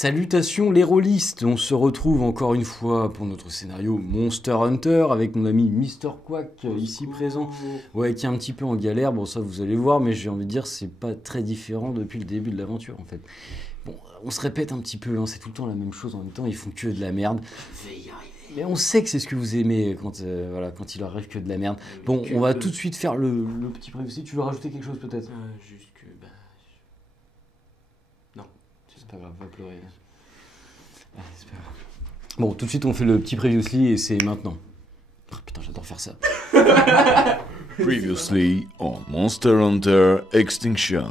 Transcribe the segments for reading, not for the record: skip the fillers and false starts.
Salutations les rôlistes, on se retrouve encore une fois pour notre scénario Monster Hunter avec mon ami Mr. Quack ici présent, ouais, qui est un petit peu en galère, bon ça vous allez voir, mais j'ai envie de dire c'est pas très différent depuis le début de l'aventure en fait. Bon, on se répète un petit peu, hein, c'est tout le temps la même chose, en même temps ils font que de la merde. Mais on sait que c'est ce que vous aimez quand, voilà, quand il arrive que de la merde. Bon, on va tout de suite faire le petit prévu. Si tu veux rajouter quelque chose peut-être Juste que... Non. C'est pas grave, va pleurer. Ah, c'est pas grave. Bon, tout de suite on fait le petit previously et c'est maintenant. Oh, putain, j'adore faire ça. Previously on Monster Hunter Extinction.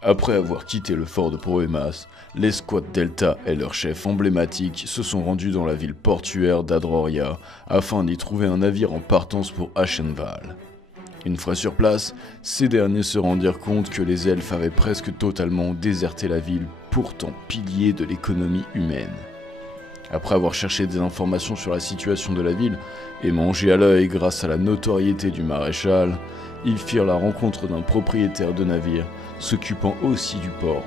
Après avoir quitté le fort de Proemas, l'escouade Delta et leur chef emblématique se sont rendus dans la ville portuaire d'Adroria afin d'y trouver un navire en partance pour Ashenval. Une fois sur place, ces derniers se rendirent compte que les elfes avaient presque totalement déserté la ville, pourtant pilier de l'économie humaine. Après avoir cherché des informations sur la situation de la ville et mangé à l'œil grâce à la notoriété du maréchal, ils firent la rencontre d'un propriétaire de navire s'occupant aussi du port.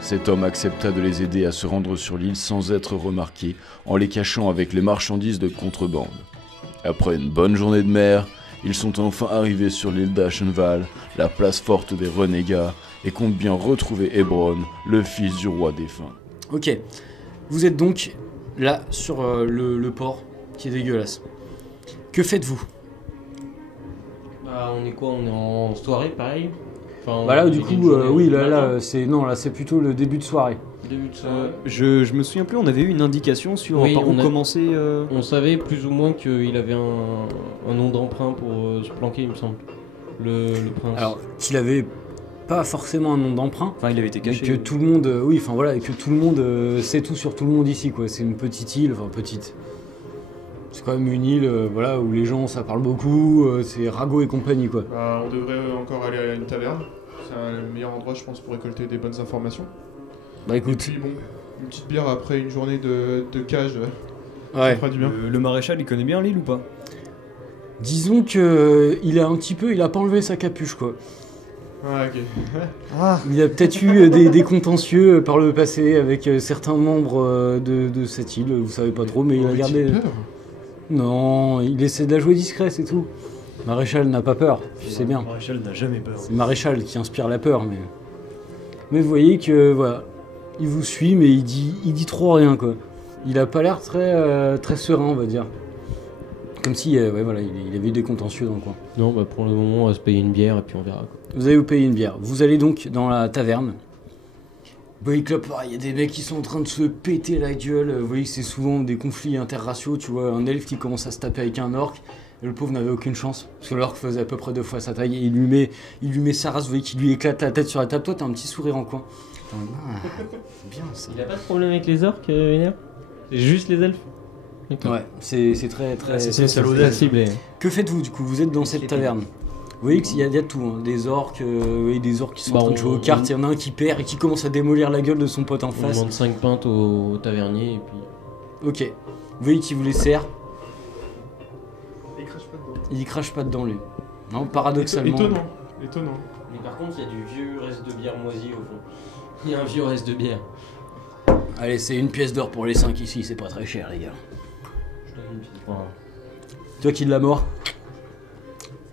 Cet homme accepta de les aider à se rendre sur l'île sans être remarqué, en les cachant avec les marchandises de contrebande. Après une bonne journée de mer, ils sont enfin arrivés sur l'île d'Ashenval, la place forte des renégats, et comptent bien retrouver Hebron, le fils du roi défunt. Ok, vous êtes donc là sur le port qui est dégueulasse. Que faites-vous? Bah on est quoi? On est en soirée pareil? Enfin, Bah là du coup, oui là c'est plutôt le début de soirée. Début de soirée. Je me souviens plus, on avait eu une indication sur Oui, par où on a- commencer. On savait plus ou moins qu'il avait un nom d'emprunt pour se planquer, il me semble. Le prince. Alors qu'il avait pas forcément un nom d'emprunt, Enfin, il avait été mais caché. que tout le monde, oui, enfin voilà, et que tout le monde sait tout sur tout le monde ici quoi. C'est une petite île, enfin petite. C'est quand même une île, voilà, où les gens ça parle beaucoup, c'est Rago et compagnie quoi. Bah, on devrait encore aller à une taverne. C'est le meilleur endroit, je pense, pour récolter des bonnes informations. Bah Et écoute, puis bon, une petite bière après une journée de cage, ça ouais. fera du bien. Le maréchal, il connaît bien l'île ou pas? Disons que il a pas enlevé sa capuche quoi. Ah, ok. Il a peut-être eu des contentieux par le passé avec certains membres de cette île, vous savez pas trop, mais il a gardé. Aurait-il peur Non, il essaie de la jouer discret, c'est tout. Maréchal n'a pas peur, tu sais bien. Le maréchal n'a jamais peur. C'est Maréchal qui inspire la peur, mais vous voyez que voilà, il vous suit, mais il dit trop rien quoi. Il a pas l'air très serein, on va dire. Comme si, ouais, voilà, il avait eu des contentieux dans le coin. Non, bah pour le moment, on va se payer une bière et puis on verra quoi. Vous allez vous payer une bière. Vous allez donc dans la taverne. Vous voyez que là, pareil, il y a des mecs qui sont en train de se péter la gueule. Vous voyez que c'est souvent des conflits interraciaux. Tu vois, un elfe qui commence à se taper avec un orc. Et le pauvre n'avait aucune chance. Parce que l'orc faisait à peu près 2 fois sa taille. Et il lui met sa race. Vous voyez qu'il lui éclate la tête sur la table. Toi, t'as un petit sourire en coin. Ah, c'est bien ça. Il a pas de problème avec les orques, Vénère? C'est juste les elfes? D'accord. Ouais, c'est très. Ah, c'est très salaud. C'est ciblé. Que faites-vous du coup? Vous êtes dans cette taverne. Vous voyez qu'il y a de tout, hein. Des orques, vous voyez des orques qui sont en Bah, train de jouer aux cartes. Il y en a un qui perd et qui commence à démolir la gueule de son pote en On face. demande 5 pintes au tavernier et puis... Ok. Vous voyez qu'il vous les sert. Il crache pas dedans. Il y crache pas dedans lui. Non, paradoxalement. Étonnant. Mais par contre, il y a du vieux reste de bière moisi au fond. Il y a un vieux reste de bière. Allez, c'est une pièce d'or pour les 5 ici, c'est pas très cher les gars. Je donne une petite... Enfin, Toi qui l'as mort.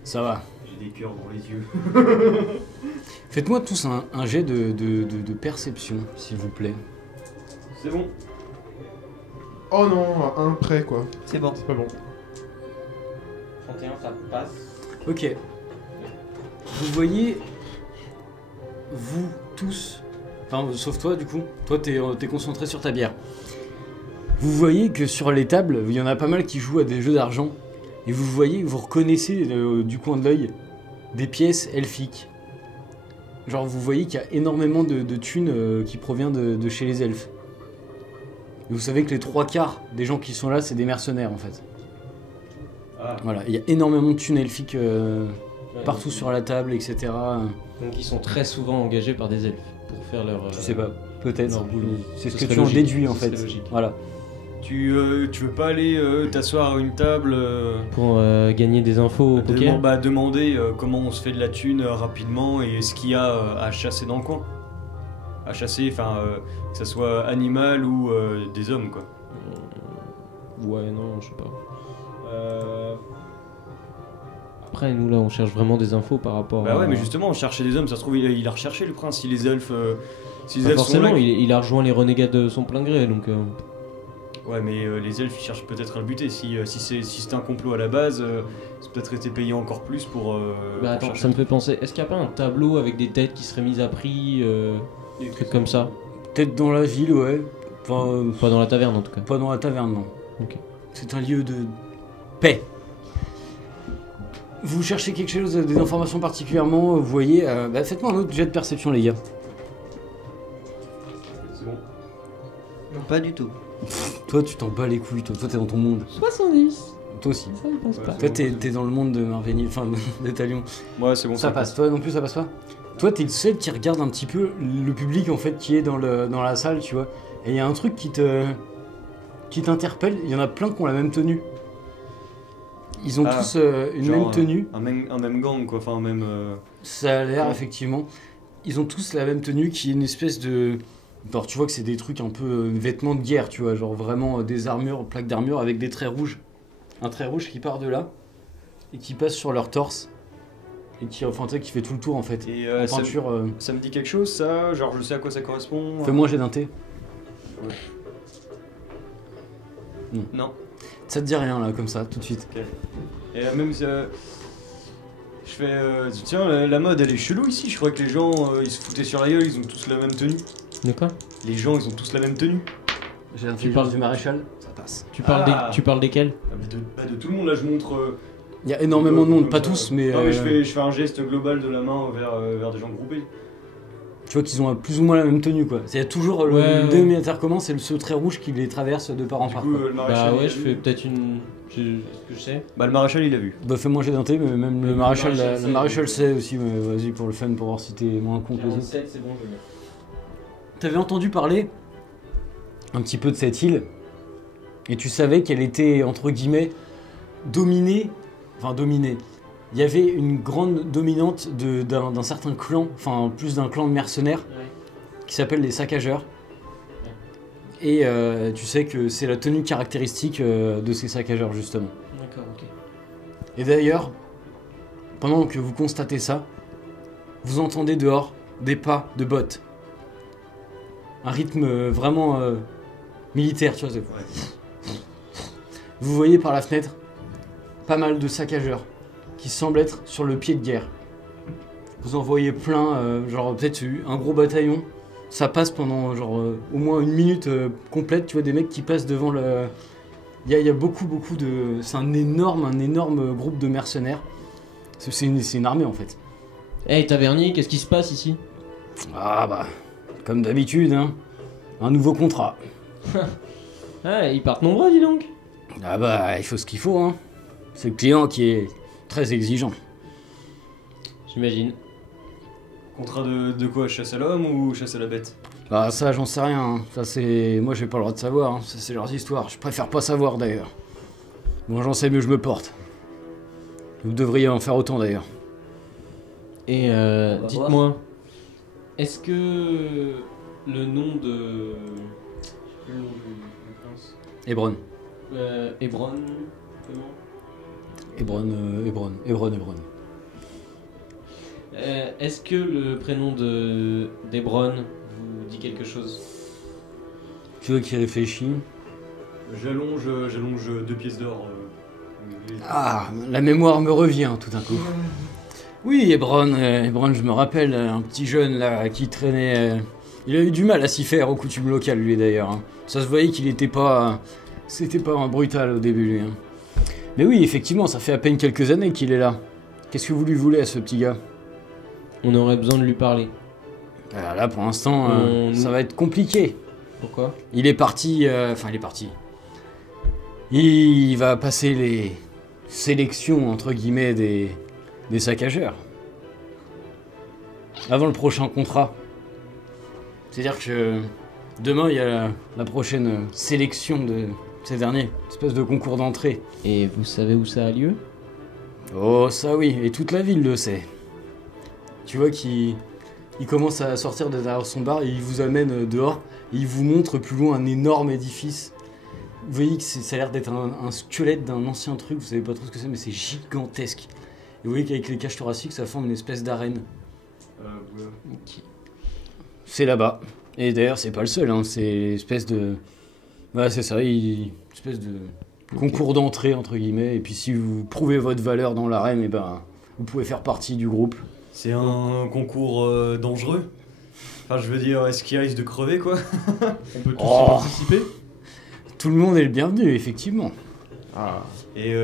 Ça va. J'ai des cœurs dans les yeux. Faites-moi tous un jet de perception, s'il vous plaît. C'est bon. Oh non, à un près quoi. C'est bon. C'est pas bon. 31, ça passe. Ok. Vous voyez, vous tous, enfin sauf toi du coup, toi t'es concentré sur ta bière. Vous voyez que sur les tables, il y en a pas mal qui jouent à des jeux d'argent. Et vous voyez, vous reconnaissez du coin de l'œil des pièces elfiques. Genre vous voyez qu'il y a énormément de thunes qui provient de chez les elfes. Et vous savez que les 3/4 des gens qui sont là, c'est des mercenaires en fait. Ah. Voilà, il y a énormément de thunes elfiques partout sur la table, etc. Donc ils sont très souvent engagés par des elfes pour faire leur... Je sais pas, peut-être. leur boulot. C'est ce Ce que serait tu en logique. déduis en Ce fait. serait logique. Voilà. Tu veux pas aller t'asseoir à une table Pour gagner des infos au poker. demander comment on se fait de la thune rapidement et ce qu'il y a à chasser dans le coin. à chasser, enfin que ça soit animal ou des hommes quoi. Ouais, non, je sais pas. Après, nous là, on cherche vraiment des infos par rapport Bah à... ouais, mais justement, on cherchait des hommes, ça se trouve, il a recherché le prince, si les elfes. Si les Pas elfes sont forcément, là. il a rejoint les renégats de son plein gré, donc... Ouais, mais les elfes, ils cherchent peut-être à le buter. Si c'était un complot à la base, c'est peut-être été payé encore plus pour. Bah pour attends, chercher. ça me fait penser, est-ce qu'il n'y a pas un tableau avec des têtes qui seraient mises à prix, des trucs comme ça? Peut-être dans la ville, ouais. Enfin, Pas dans la taverne en tout cas. pas dans la taverne, non. Ok. C'est un lieu de paix. Vous cherchez quelque chose, des informations particulièrement, vous voyez... bah faites-moi un autre jet de perception, les gars. C'est bon. Non, pas du tout. Toi, tu t'en bats les couilles, toi t'es dans ton monde. 70. Toi aussi. Ça, il passe Ouais, pas. Toi, t'es dans le monde de Marvénie, enfin, de Talion. Ouais, c'est bon, Ça passe. Toi non plus, ça passe pas. Toi, t'es le seul qui regarde un petit peu le public, en fait, qui est dans la salle, tu vois. Et il y a un truc qui t'interpelle, il y en a plein qui ont la même tenue. Ils ont tous une genre, même tenue. Un même gang, quoi, enfin, un même. Ça a l'air, Ouais. effectivement. Ils ont tous la même tenue qui est une espèce de... Alors tu vois que c'est des trucs un peu vêtements de guerre, tu vois, genre vraiment des armures, plaques d'armure avec des traits rouges. Un trait rouge qui part de là et qui passe sur leur torse. Et qui, enfin, tu sais, qui fait tout le tour en fait. Et En ça, peinture... ça me dit quelque chose, ça? Genre, je sais à quoi ça correspond? Fais-moi un jet d'un thé. Non. Ça te dit rien là, comme ça, tout de suite. Et même si. Je fais. Tiens, la mode elle est chelou ici. Je crois que les gens ils se foutaient sur la gueule, ils ont tous la même tenue. De quoi? Les gens ils ont tous la même tenue. J'ai l'intelligence du maréchal, ça passe. Tu parles, Ah. tu parles desquels? Ah, mais de tout le monde là, je montre. Il y a énormément de monde, pas tous, mais... Non, mais je fais un geste global de la main vers des gens groupés. Tu vois qu'ils ont plus ou moins la même tenue, quoi. Il y a toujours le Ouais. dénominateur commun, c'est ce trait rouge qui les traverse de part en Du part. coup, quoi. le maréchal. Bah il ouais, a je vu. fais peut-être une... Est-ce que je sais? Bah, le maréchal il a vu. Bah fais-moi jet d'un thé, mais même le Le maréchal, maréchal le sait. maréchal sait aussi, mais vas-y pour le fun, pour voir si t'es moins con que les autres. 47, c'est bon, je le mets. T'avais entendu parler un petit peu de cette île, et tu savais qu'elle était, entre guillemets, dominée. Il y avait une grande dominante d'un certain clan, enfin plus d'un clan de mercenaires, qui s'appelle les saccageurs. Et tu sais que c'est la tenue caractéristique de ces saccageurs, justement. D'accord, ok. Et d'ailleurs, pendant que vous constatez ça, vous entendez dehors des pas de bottes. Un rythme vraiment militaire, tu vois. Vous voyez par la fenêtre pas mal de saccageurs qui semblent être sur le pied de guerre. Vous en voyez plein, genre peut-être un gros bataillon. Ça passe pendant genre au moins une minute complète, tu vois, des mecs qui passent devant le... Il y a beaucoup de... C'est un énorme groupe de mercenaires. C'est une armée en fait. Hey, tavernier, qu'est-ce qui se passe ici? Ah bah, comme d'habitude, hein. Un nouveau contrat. Ah, ils partent nombreux, dis donc. Ah bah, il faut ce qu'il faut, hein. C'est le client qui est très exigeant. J'imagine. Contrat de quoi? Chasse à l'homme ou chasse à la bête? Bah ça, j'en sais rien. Hein. Ça c'est... Moi j'ai pas le droit de savoir, hein. Ça, c'est leurs histoires. Je préfère pas savoir d'ailleurs. Moi j'en sais mieux, je me porte. Vous devriez en faire autant d'ailleurs. Et va dites-moi, est-ce que le nom de... Le nom du prince... Hebron. Hebron, comment? Hebron. Est-ce que le prénom d'Hebron vous dit quelque chose? Tu vois qui réfléchit. J'allonge 2 pièces d'or. Ah, la mémoire me revient tout d'un coup. Oui, Hebron, je me rappelle, un petit jeune là qui traînait... il a eu du mal à s'y faire aux coutumes locales, lui d'ailleurs. Hein. Ça se voyait qu'il était pas... C'était pas un brutal au début, lui. Hein. Mais oui, effectivement, ça fait à peine quelques années qu'il est là. Qu'est-ce que vous lui voulez à ce petit gars? On aurait besoin de lui parler. Alors là, pour l'instant, ça va être compliqué. Pourquoi? Il est parti... il est parti. Il va passer les sélections, entre guillemets, des saccageurs. Avant le prochain contrat. C'est-à-dire que demain, il y a la prochaine sélection de ces derniers. Une espèce de concours d'entrée. Et vous savez où ça a lieu? Oh, ça oui, et toute la ville le sait. Tu vois qu'il il commence à sortir de derrière son bar et il vous amène dehors et il vous montre plus loin un énorme édifice. Vous voyez que ça a l'air d'être un squelette d'un ancien truc, vous savez pas trop ce que c'est, mais c'est gigantesque. Et vous voyez qu'avec les cages thoraciques, ça forme une espèce d'arène. Ouais. C'est là-bas. Et d'ailleurs, c'est pas le seul, hein, c'est espèce de... Voilà, c'est ça, espèce de concours d'entrée, entre guillemets. Et puis si vous prouvez votre valeur dans l'arène, et ben, vous pouvez faire partie du groupe. C'est un concours dangereux. Enfin, je veux dire, est-ce qu'il risque de crever, quoi? On peut tous Oh. y participer. Tout le monde est le bienvenu, effectivement. Ah. Et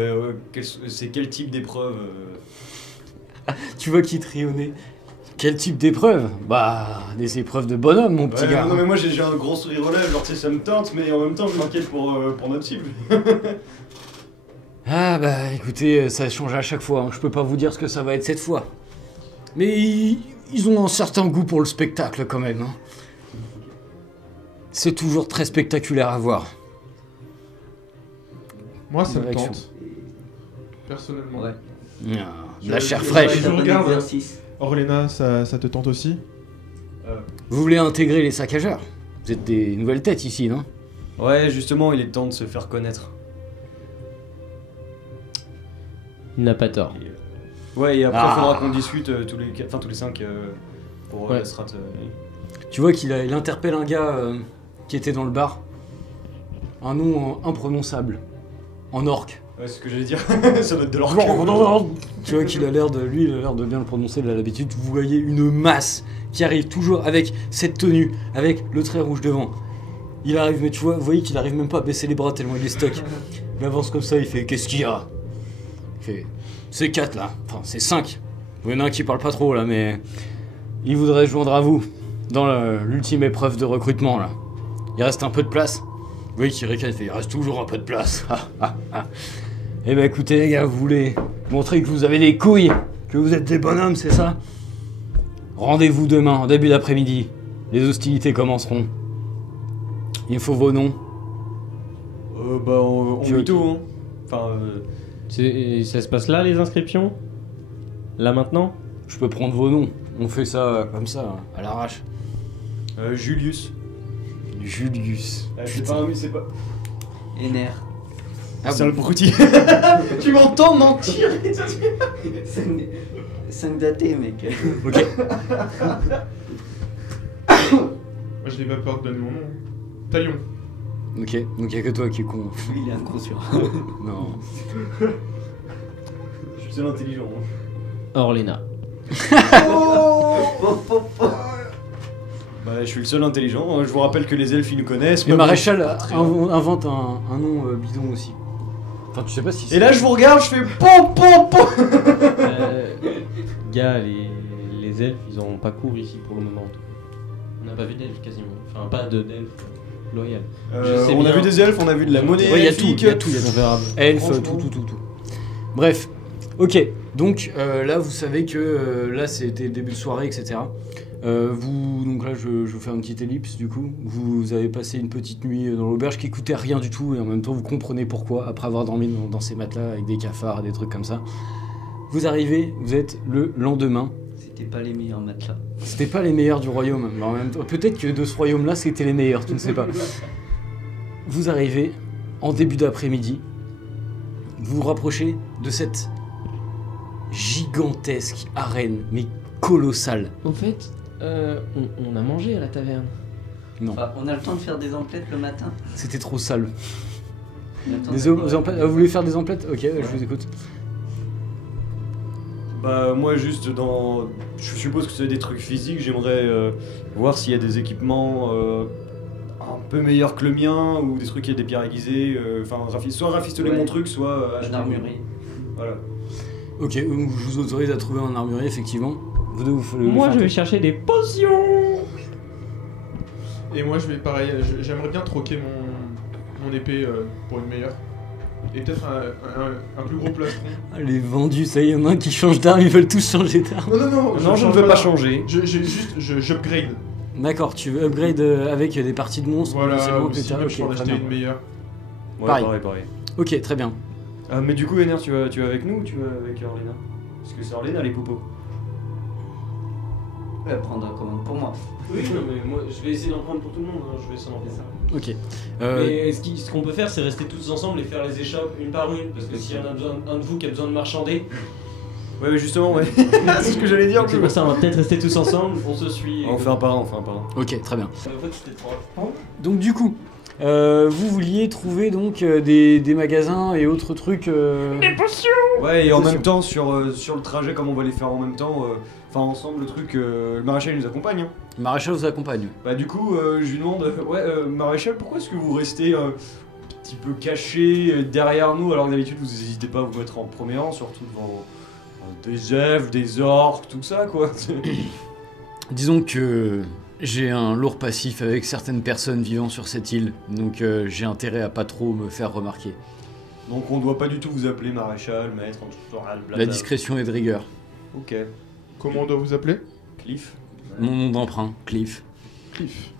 c'est quel type d'épreuve Tu vois qui trionnait. Quel type d'épreuve? Bah, des épreuves de bonhomme, mon petit Ouais, gars. non, mais moi j'ai un gros sourire aux lèvres, genre tu sais, ça me tente, mais en même temps je m'inquiète pour notre cible. Ah bah écoutez, ça change à chaque fois, hein. Je peux pas vous dire ce que ça va être cette fois. Mais ils ont un certain goût pour le spectacle quand même. Hein. C'est toujours très spectaculaire à voir. Moi, ça Une me réaction. tente. Personnellement. Ouais. Ah, de Je- la chair je- fraîche. je- regarde. Exercice. Orlena, ça te tente aussi? Vous voulez intégrer les saccageurs? Vous êtes des nouvelles têtes ici, non? Ouais, justement, il est temps de se faire connaître. Il n'a pas tort. Ouais, et après Ah. il faudra qu'on discute tous les 5 pour Ouais. la strat. Tu vois qu'il interpelle un gars qui était dans le bar. Un nom imprononçable. En orque. Ouais, c'est ce que j'allais dire, ça doit être de l'orque. Tu vois qu'il a l'air de... Lui, il a l'air de bien le prononcer, il a l'habitude. Vous voyez une masse qui arrive toujours avec cette tenue, avec le trait rouge devant. Il arrive, mais tu vois, vous voyez qu'il arrive même pas à baisser les bras tellement il est stock. Il avance comme ça, il fait « Qu'est-ce qu'il y a ?» Il fait « C'est 4 là, enfin c'est 5. Il y en a un qui parle pas trop là, mais... Il voudrait se joindre à vous dans l'ultime épreuve de recrutement là. Il reste un peu de place. » Vous voyez qu'il ricane, il fait « Il reste toujours un peu de place. » Eh ben écoutez les gars, vous voulez montrer que vous avez des couilles, que vous êtes des bonhommes, c'est ça? Rendez-vous demain, en début d'après-midi. Les hostilités commenceront. Il me faut vos noms. Bah, on Puis, mytho, ok. hein. Enfin, Ça se passe là, les inscriptions? Là, maintenant? Je peux prendre vos noms. On fait ça comme ça, à l'arrache. Julius. Julius. C'est pas un c'est pas. Ener. Ah c'est bon. un abruti. Tu m'entends mentir? 5 datés, mec. Ok. Moi, je n'ai pas peur de donner mon nom. Talion. Ok, donc y'a que toi qui est con. Lui, il est inconscient. Non. Je suis seul intelligent. hein. Orlena. Bah, je suis le seul intelligent. Je vous rappelle que les elfes ils nous connaissent. Le pas maréchal bon. Très bien. invente un nom bidon aussi. Enfin, tu sais pas si Et là, je vous regarde, je fais pom pom pom. Gars, les elfes, ils ont pas cours ici pour le moment. On n'a pas vu d'elfes quasiment. Enfin, pas d'elfes loyal. Je sais On a bien. vu des elfes, on a vu de la monnaie. Ouais, y a tout, elfique. y a tout, y a tout. On verra. Elfe, Franchement. tout. Bref, ok. Donc là, vous savez que là, c'était début de soirée, etc. Donc là, je vous fais un petit ellipse du coup. Vous avez passé une petite nuit dans l'auberge qui coûtait rien du tout et en même temps, vous comprenez pourquoi après avoir dormi dans ces matelas avec des cafards et des trucs comme ça. Vous arrivez, vous êtes le lendemain. C'était pas les meilleurs matelas. C'était pas les meilleurs du royaume, mais en même temps, peut-être que de ce royaume-là, c'était les meilleurs, tu ne sais pas. Vous arrivez en début d'après-midi, vous vous rapprochez de cette gigantesque arène, mais colossale. Au fait, on a mangé à la taverne. Non, Enfin, on a le temps de faire des emplettes le matin. c'était trop sale. On a le temps Des de- emplettes, vous voulez faire des emplettes? Ok, je vous écoute. Bah, moi, juste dans. Je suppose que c'est des trucs physiques. J'aimerais voir s'il y a des équipements un peu meilleurs que le mien ou des trucs qui a des pierres aiguisées. Enfin, soit rafistoler Ouais. mon truc, soit. Une armurerie. Voilà. Ok, je vous autorise à trouver un armurier, effectivement. Vous deux, vous Moi, faites je un vais test. chercher des potions. Et moi, je vais pareil. J'aimerais bien troquer mon épée pour une meilleure. Et peut-être un plus gros plastron. Allez, vendu, ça y est, y en a un qui change d'arme, ils veulent tous changer d'arme. Non, Non, je ne veux pas changer. J'upgrade. D'accord, tu veux upgrade avec des parties de monstres, Voilà, potentiellement, ou si etc. même je peux en Ok, très acheter bien. une meilleure. Ouais, Pareil. pareil. Ok, très bien. Mais du coup, Ener, tu vas avec nous ou tu vas avec Orlena? Parce que c'est Orlena les popos. Elle prendra commande pour moi. Oui, non, mais moi je vais essayer d'en prendre pour tout le monde, hein, je vais essayer d'en faire ça. Ok. Mais ce qu'on peut faire, c'est rester tous ensemble et faire les échoppes une par une. Parce que s'il y en a besoin, un de vous qui a besoin de marchander, Ouais, mais justement, ouais. C'est ce que j'allais dire. c'est pour ça, on va peut-être rester tous ensemble, on se suit. On fait un par un, on fait un par un. Ok, très bien. En fait, c'était trop. Donc du coup, vous vouliez trouver donc des magasins et autres trucs. Ouais, et en Bien même temps, sur le trajet, comme on va les faire en même temps, enfin ensemble, le truc, le maréchal il nous accompagne. Hein. Maréchal vous accompagne. Bah, du coup, je lui demande, maréchal, pourquoi est-ce que vous restez un petit peu caché derrière nous alors que d'habitude vous n'hésitez pas à vous mettre en premier rang, surtout devant des elfes, des orques, tout ça quoi. Disons que j'ai un lourd passif avec certaines personnes vivant sur cette île, donc j'ai intérêt à pas trop me faire remarquer. Donc on doit pas du tout vous appeler maréchal, maître, en tout genre, blabla. La discrétion est de rigueur. Ok. Comment on doit vous appeler? Cliff. Mon nom d'emprunt, Cliff. Cliff.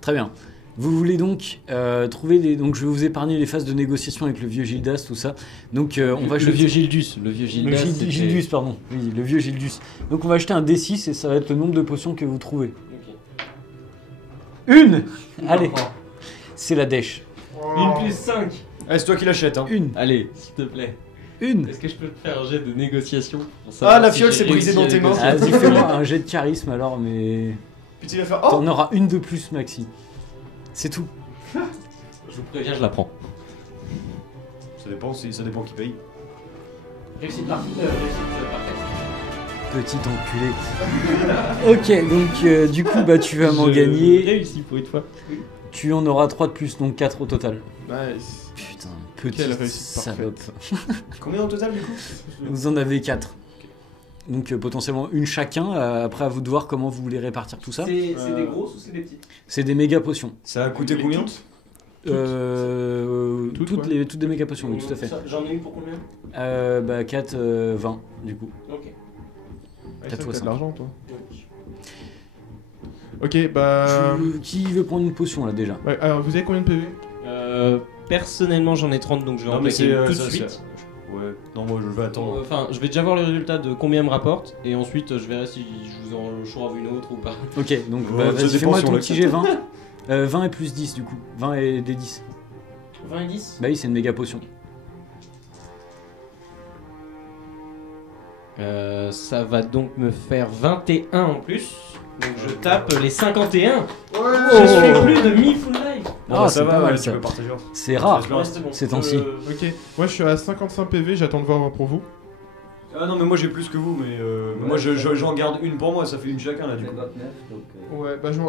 Très bien. Vous voulez donc trouver des... Donc je vais vous épargner les phases de négociation avec le vieux Gildas, tout ça. Donc on va Le jeter... vieux Gildus. Le vieux Le Gildas. c'était- Gildus, pardon. Oui, le vieux Gildus. Donc on va acheter un D6 et ça va être le nombre de potions que vous trouvez. Ok. Une Allez, c'est la dèche. Une plus 5. Ah, c'est toi qui l'achètes, hein. Une. Allez, s'il te plaît. Une. Est-ce que je peux te faire un jet de négociation pour Ah, savoir la si fiole j'ai s'est brisée réussi à dans tes mains. négocier? Vas-y, fais-moi un jet de charisme alors, mais... Puis tu vas faire. Oh T'en auras une de plus, Maxi. C'est tout. Je vous préviens, je la prends. Ça dépend qui paye. Réussite parfaite. Petit enculé. Ok, donc du coup, bah tu vas m'en gagner. Réussi pour une fois. Tu en auras 3 de plus, donc 4 au total. Nice. Putain, Quelle petite réussite salope. Combien au total du coup? Vous en avez 4. Donc potentiellement une chacun. Après, à vous de voir comment vous voulez répartir tout ça. C'est des grosses ou c'est des petites? C'est des méga potions. Ça a coûté combien? Toutes, toutes, ouais. toutes des méga potions, oui, tout à fait. J'en ai eu pour combien? Bah 4, 20 du coup. Ok. Ouais, Quatre ça, fois t'as cinq. de l'argent, toi. Ok, bah. Qui veut prendre une potion là déjà? Ouais, alors, vous avez combien de PV? Personnellement, j'en ai 30, donc je vais en Non, mais placer c'est tout de ça, suite. c'est- Ouais, non, moi je vais attendre. Enfin, je vais déjà voir le résultat de combien me rapporte, et ensuite je verrai si je vous en choisis une autre ou pas. Ok, donc Ouais, bah, ça vas-y, dépend fais-moi si on ton l'accepte. petit G 20. 20 et plus 10 du coup. 20 et des 10. 20 et 10? Bah oui, c'est une méga potion. Ça va donc me faire 21 en plus. Donc je tape les 51. Je suis plus de mi-full life. Ah, bah, c'est pas mal, ouais, ça. tu peux partager. C'est rare. Ça se Ouais, c'est bon. Ces temps-ci. Ok, moi je suis à 55 PV, j'attends de voir pour vous. Ah non, mais moi j'ai plus que vous, mais moi j'en garde une pour moi, ça fait une chacun là du coup. 29, donc. Ouais, bah je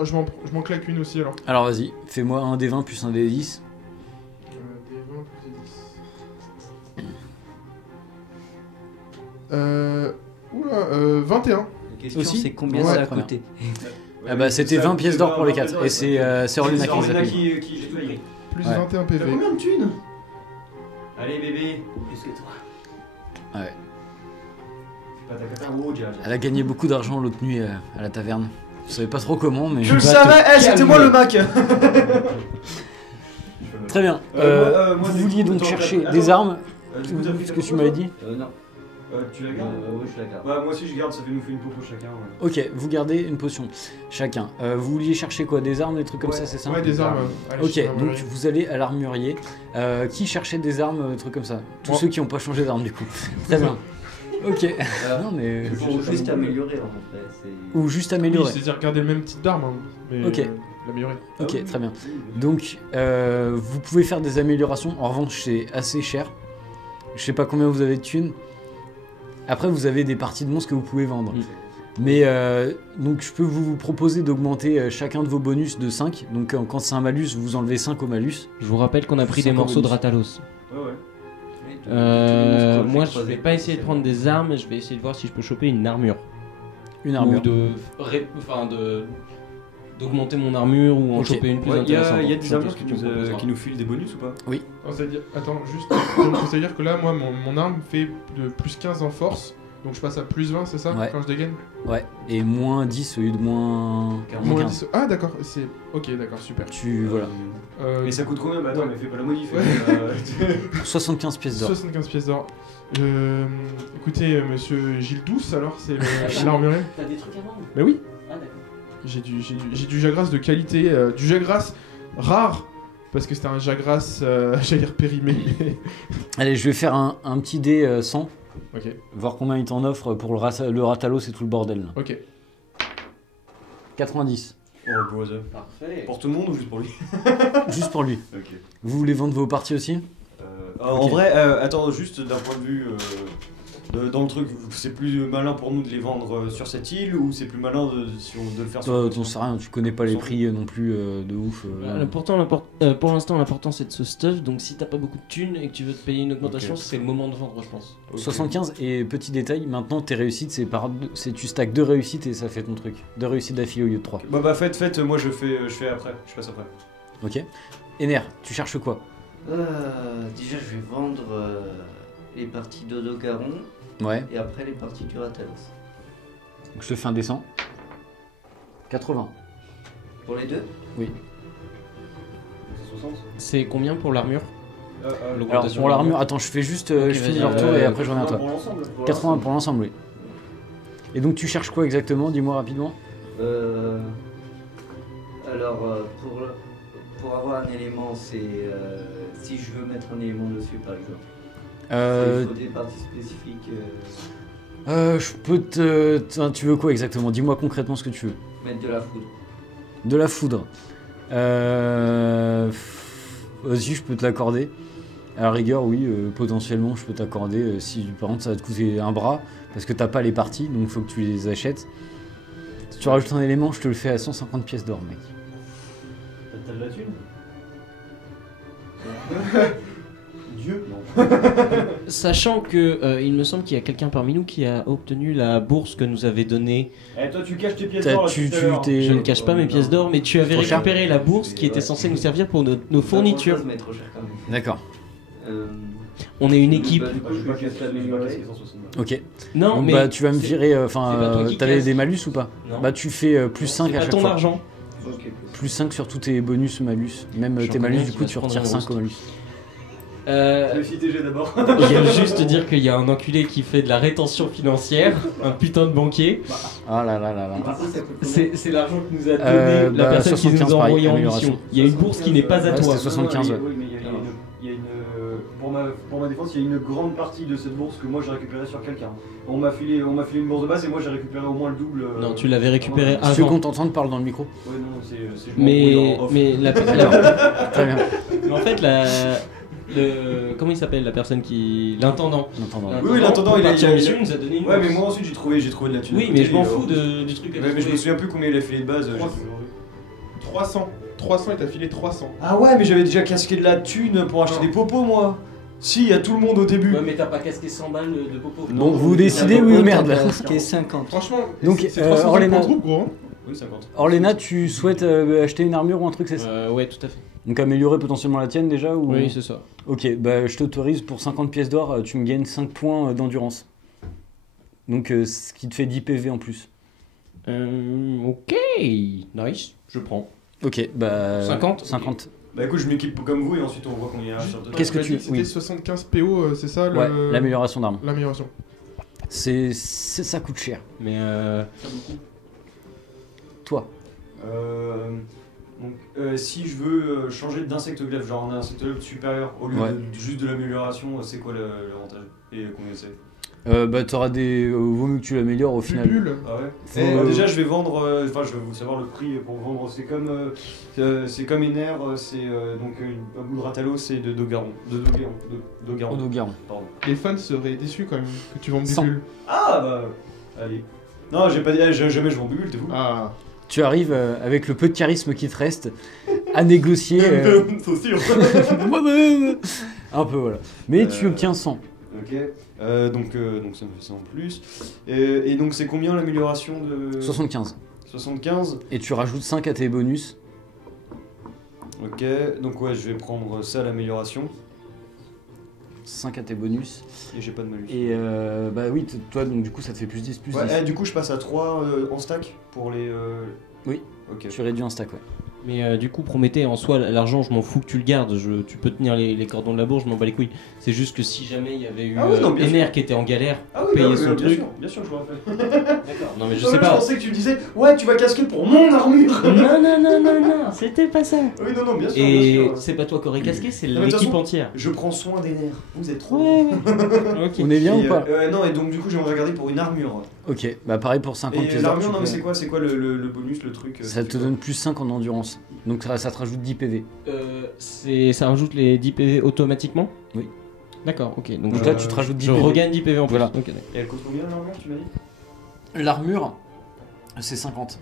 m'en claque une aussi alors. Alors vas-y, fais-moi un des 20 plus un des 10. Des 20 plus des 10. Oula, 21. La question Aussi c'est combien Ouais, ça a très bien. coûté. Ah bah c'était 20 pièces d'or pour les 4. Et c'est Orlena qui les a Orlena payés. qui j'ai tout écrit. Plus Ouais. 21 T'as PV. combien de thunes? Allez bébé. Plus que toi. Ouais. Pas ta cata, oh, déjà. Elle a gagné beaucoup d'argent l'autre nuit à la taverne. Je savais pas trop comment, mais... Je le savais, c'était moi le Mac. Très bien. Moi, Vous du vouliez coup, donc attends, chercher attends, des armes, du coup, t'as pris ce ta que tu popo, m'avais toi dit. Non. Tu la gardes? Oui, je la garde. Bah moi aussi je garde, ça nous fait une popo chacun. Ok, vous gardez une potion chacun. Vous vouliez chercher quoi? Des armes, des trucs comme Ouais. ça, c'est ça? Ouais, des armes. Allez, Ok, je suis donc armurier. vous allez à l'armurier. Qui cherchait des armes, des trucs comme ça? Tous Moi. ceux qui n'ont pas changé d'arme du coup. Très bien. Ok. Non mais... Faut juste améliorer en fait. c'est- Ou juste Oui, améliorer. c'est-à-dire garder le même type d'arme, hein, mais Ok. l'améliorer. Ok, très bien. Donc, vous pouvez faire des améliorations. En revanche, c'est assez cher. Je sais pas combien vous avez de thunes. Après, vous avez des parties de monstres que vous pouvez vendre. Mm. Mais donc, je peux vous proposer d'augmenter chacun de vos bonus de 5. Donc, quand c'est un malus, vous enlevez 5 au malus. Je vous rappelle qu'on a pris C'est des encore morceaux de bonus. Ratalos. Ouais, ouais. Moi, je vais pas essayer de prendre des armes, je vais essayer de voir si je peux choper une armure. Une armure. Ou d'augmenter mon armure ou en Ok. choper une plus Il y intéressante. a des C'est un peu armures ce que tu me proposeras. qui nous filent des bonus ou pas? Non, c'est-à-dire, attends, juste. donc, c'est-à-dire que là, moi, mon arme fait de plus 15 en force. Donc je passe à plus 20, c'est ça Ouais. quand je dégaine? Ouais, et moins 10 au lieu de moins Moins 15. 10. Ah d'accord, c'est. Ok, d'accord, super. Voilà. Mais ça coûte combien? Bah attends, ouais. mais fais pas la modif. Ouais. 75 pièces d'or. 75 pièces d'or. Écoutez, monsieur Gilles Douce, alors, c'est l'armurier. T'as des trucs à vendre? Mais oui, Ah, d'accord. j'ai du Jagras de qualité, du Jagras rare, parce que c'était un Jagras, j'allais dire périmé. Allez, je vais faire un petit dé 100, Ok, voir combien il t'en offre pour le Ratalos et tout le bordel. Là. ok. Oh,90. beau hasard. Parfait. Pour tout le monde ou juste pour lui? Juste pour lui. Ok. Vous voulez vendre vos parties aussi? En Ok. vrai, attends, juste d'un point de vue dans le truc, c'est plus malin pour nous de les vendre sur cette île ou c'est plus malin de le faire sur Toi, le t'en sais rien, tu connais pas les prix non plus de ouf. Pour l'instant, l'important c'est de ce stuff. Donc, si t'as pas beaucoup de thunes et que tu veux te payer une augmentation, Ok. c'est le moment de vendre, je pense. Ok. 75 et petit détail, maintenant tes réussites c'est tu stacks 2 réussites et ça fait ton truc. 2 réussites d'affilée au lieu de 3. Bah faites, moi je fais après, je passe après. Ok. Ener, tu cherches quoi? Déjà, je vais vendre les parties d'Odogaron Ouais, et après les parties du Ratalos. donc je te fais un descend. 80. Pour les deux? Oui. 60. C'est combien pour l'armure? Alors pour l'armure, attends, je fais juste je finis leur tour et après je reviens à toi. Pour l'ensemble. 80 pour l'ensemble, oui. Et donc tu cherches quoi exactement? Dis-moi rapidement. Alors, pour avoir un élément, c'est si je veux mettre un élément dessus, par exemple. Il faut des parties spécifiques. Je peux tu veux quoi exactement? Dis-moi concrètement ce que tu veux. Mettre de la foudre. De la foudre. Vas-y, je peux te l'accorder. À la rigueur, oui, potentiellement, je peux t'accorder. Si par contre, ça va te coûter un bras, parce que t'as pas les parties, donc il faut que tu les achètes. Si tu rajoutes un élément, je te le fais à 150 pièces d'or, mec. T'as de la thune? Dieu? Non. Sachant que il me semble qu'il y a quelqu'un parmi nous qui a obtenu la bourse que nous avait donnée. Eh, toi tu caches tes pièces T'as- d'or là, tu- tout à tu l'heure. t'es- Je ne cache pas mes pièces d'or, mais tu avais Trop cher. récupéré la bourse qui était censée nous servir pour nos fournitures. Mais trop cher quand même. D'accord. On est une équipe. Bah, du coup, je vais juste l'améliorer. Ok. Non, Donc mais bah tu vas me c'est- virer, c'est pas toi qui t'avais casse. des malus ou pas? Non. Bah tu fais plus 5 c'est à pas chaque ton fois. argent. Ok, Plus 5 sur tous tes bonus malus. Même J'en tes connais malus, un du qui coup va tu se prendre retires un 5 roast. au malus. Réussite G d'abord. Il y a juste dire qu'il y a un enculé qui fait de la rétention financière, un putain de banquier. Ah là là là là. Du coup, ça coûte combien? C'est l'argent que nous a donné la bah, personne qui nous 75 a envoyé pareil, en amélioration. mission. Il y a une bourse qui n'est pas à Ouais, toi. c'était 75, ouais. Oui, mais il y a une pour ma défense, il y a une grande partie de cette bourse que moi j'ai récupérée sur quelqu'un. On m'a filé une bourse de base et moi j'ai récupéré au moins le double. Non, tu l'avais récupéré Si tu veux avant. qu'on t'entende, parle dans le micro. Ouais, non, c'est je m'embrouille en off. Mais Très bien. mais en fait, comment il s'appelle la personne qui. L'intendant. L'entendant. Oui, l'intendant, pour il a- partir il a- en mission, il nous a donné une Ouais, mais bourse. moi ensuite j'ai trouvé de la thune. Oui, mais je m'en fous du truc que Ouais, mais je me trouvé. souviens plus combien il a filé de base. 300. 300, il t'a filé 300. Ah ouais, mais j'avais déjà casqué de la thune pour acheter des popos moi. Si, il y a tout le monde au début. Ouais, mais t'as pas casqué 100 balles de popo. Bon, vous décidez oui ou merde là. Qui est 50. Franchement, Donc, c'est 300 Orléna- pour le groupe, gros. Hein. Oui, 50. Orléna, tu souhaites acheter une armure ou un truc, c'est ça? Ouais, tout à fait. Donc améliorer potentiellement la tienne déjà ou... Oui, c'est ça. Ok, bah je t'autorise pour 50 pièces d'or, tu me gagnes 5 points d'endurance. Donc ce qui te fait 10 PV en plus. Ok, nice, je prends. Ok, bah... 50. 50. Bah écoute, je m'équipe comme vous et ensuite on voit combien il y a sur le Qu'est-ce que Tu m'as tu- dit C'était oui. 75 PO, c'est ça Ouais, l'amélioration d'armes. l'amélioration. Ça coûte cher. Mais Toi. Donc, si je veux changer d'insectoglyphe, genre un insectoglyphe supérieur au lieu Ouais. de juste de l'amélioration, c'est quoi l'avantage? Et combien c'est? Bah t'auras des... vaut mieux que tu l'améliores au final. Bulle. Ah ouais. Faut- Déjà, je vais vendre. Enfin, je vais vous savoir le prix pour vendre. C'est comme Ener, c'est donc un bout de Ratalos, c'est de Dogaron. Dogaron. Odogaron. Pardon. Les fans seraient déçus quand même que tu vendes du 100. bulle. Ah bah, allez. Non, j'ai pas dit. Jamais je vends Bubule, t'es fou. Ah. Tu arrives avec le peu de charisme qui te reste à négocier. C'est sûr. Un peu voilà. Mais tu obtiens 100. Ok. Donc ça me fait ça en plus. Et donc c'est combien l'amélioration de 75. 75. Et tu rajoutes 5 à tes bonus. Ok. Donc ouais, je vais prendre ça l'amélioration. 5 à tes bonus. Et j'ai pas de malus. Et bah oui, toi donc du coup ça te fait plus 10, plus 10. Du coup je passe à 3 en stack pour les... Oui, ok. tu réduis un stack, ouais. Mais du coup, Prométhée, en soi, l'argent, je m'en fous que tu le gardes. Tu peux tenir les cordons de la bourse, je m'en bats les couilles. C'est juste que si jamais il y avait eu Ener qui était en galère, payer son truc. Bien sûr, je me rappelle. D'accord. Non, mais je sais pas. Je pensais que tu me disais, ouais, tu vas casquer pour mon armure. Non, c'était pas ça. Oui, non, bien sûr. Et bien sûr. c'est pas toi qui aurais casqué, c'est Non, mais de toute l'équipe façon, entière. Je prends soin des nerfs. Vous êtes trop. Ouais. Ok. On est bien ou pas? Non, et donc du coup, j'aimerais regarder pour une armure. Ok, bah pareil pour 50 Et pièces. l'armure, non, mais c'est quoi le bonus, le truc Ça te donne plus 5 en endurance. Donc ça te rajoute 10 PV. Ça rajoute les 10 PV automatiquement? Oui. D'accord, ok. Donc là, tu te rajoutes 10 je PV. regagne 10 PV en plus. Voilà. Ok, Et elle coûte combien l'armure, tu m'as dit? L'armure, c'est 50.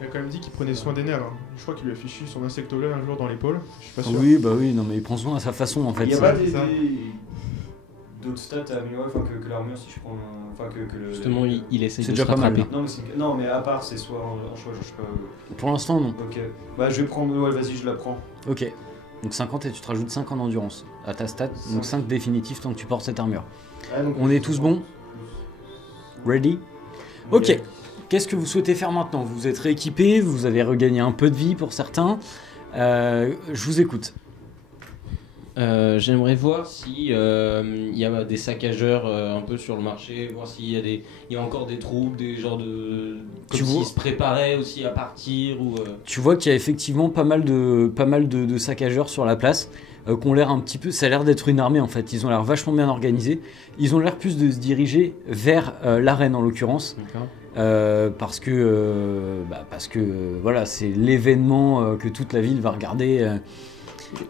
Il a quand même dit qu'il prenait soin des nerfs. Hein. Je crois qu'il lui a fichu son insectolève un jour dans l'épaule. Je suis pas sûr. Oui, bah oui, non mais il prend soin à sa façon en fait. Il n'y a ça, pas c'est ça. d'autres stats à améliorer, enfin que l'armure si je prends enfin que le... Justement, il essaye C'est de déjà se pas mal. rattraper. Non mais à part c'est soit en choix, je sais pas. Pour l'instant, non. Ok. Bah je vais prendre, ouais vas-y je la prends. Ok. Donc 50 et tu te rajoutes 5 en endurance à ta stat. Donc 5 définitifs tant que tu portes cette armure. Ah, donc, On est tous bons? Ready? Ok. Qu'est-ce que vous souhaitez faire maintenant? Vous êtes rééquipés, vous avez regagné un peu de vie pour certains. Je vous écoute. J'aimerais voir si il y a des saccageurs un peu sur le marché, voir s'il y a encore des troupes, des genres de... Comme s'ils se préparaient aussi à partir ou... Tu vois qu'il y a effectivement pas mal de saccageurs sur la place qui ont l'air un petit peu... Ça a l'air d'être une armée en fait, ils ont l'air vachement bien organisés. Ils ont l'air plus de se diriger vers l'arène en l'occurrence. Parce que voilà, c'est l'événement que toute la ville va regarder.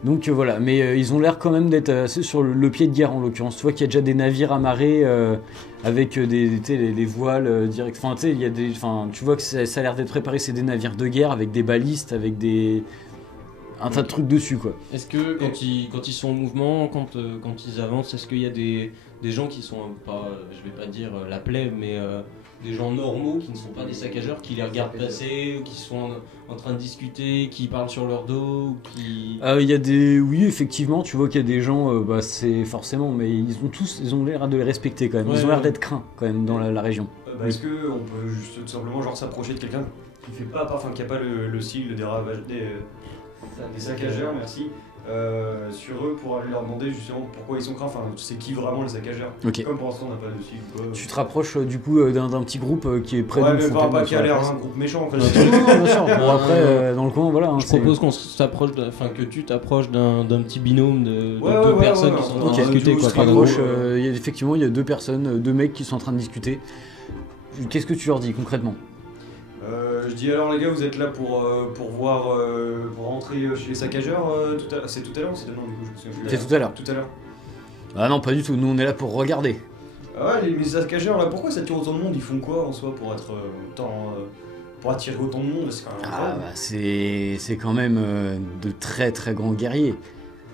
Donc voilà, mais ils ont l'air quand même d'être assez sur le pied de guerre en l'occurrence. Tu vois qu'il y a déjà des navires amarrés avec les voiles direct. Enfin, tu sais, il y a des. Enfin, tu vois que ça a l'air d'être préparé. C'est des navires de guerre avec des balistes, avec un tas de trucs dessus, quoi. Est-ce que quand ils sont en mouvement, quand ils avancent, est-ce qu'il y a des gens qui sont pas, je vais pas dire la plèbe, mais des gens normaux qui ne sont pas des saccageurs, qui les regardent passer, ou qui sont en train de discuter, qui parlent sur leur dos, ou qui... Il y a des... Oui, effectivement, tu vois qu'il y a des gens, c'est forcément, mais ils ont l'air de les respecter quand même. Ils ont l'air d'être craints quand même dans la région. Est-ce qu'on peut juste tout simplement genre s'approcher de quelqu'un qui fait pas, enfin qui a pas le sigle des ravages, des saccageurs, merci, sur eux pour aller leur demander justement pourquoi ils sont craints, enfin c'est qui vraiment les saccageurs. Ok. Comme pour l'instant on n'a pas de sigle quoi. Tu te rapproches du coup d'un petit groupe qui est près ouais, d'une mais fontaine. pas qui a l'air un groupe méchant en fait. Non, bien sûr. Bon, après, dans le coin, voilà. Je propose qu'on s'approche, que tu t'approches d'un petit binôme de Ouais, deux ouais, personnes ouais, qui sont en Ok, train de discuter. tu Quoi, te pas d'un rapproches, groupe. effectivement, il y a deux personnes, deux mecs qui sont en train de discuter. Qu'est-ce que tu leur dis concrètement? Je dis alors les gars, vous êtes là pour voir, pour rentrer chez les saccageurs c'est tout à l'heure ou c'est demain du coup je me souviens plus. C'est tout à l'heure. Tout à l'heure. Ah non, pas du tout. Nous, on est là pour regarder. Ah ouais, les saccageurs là, pourquoi ça attire autant de monde? Ils font quoi en soi pour être pour attirer autant de monde? C'est quand même Ah incroyable. bah c'est quand même de très très grands guerriers.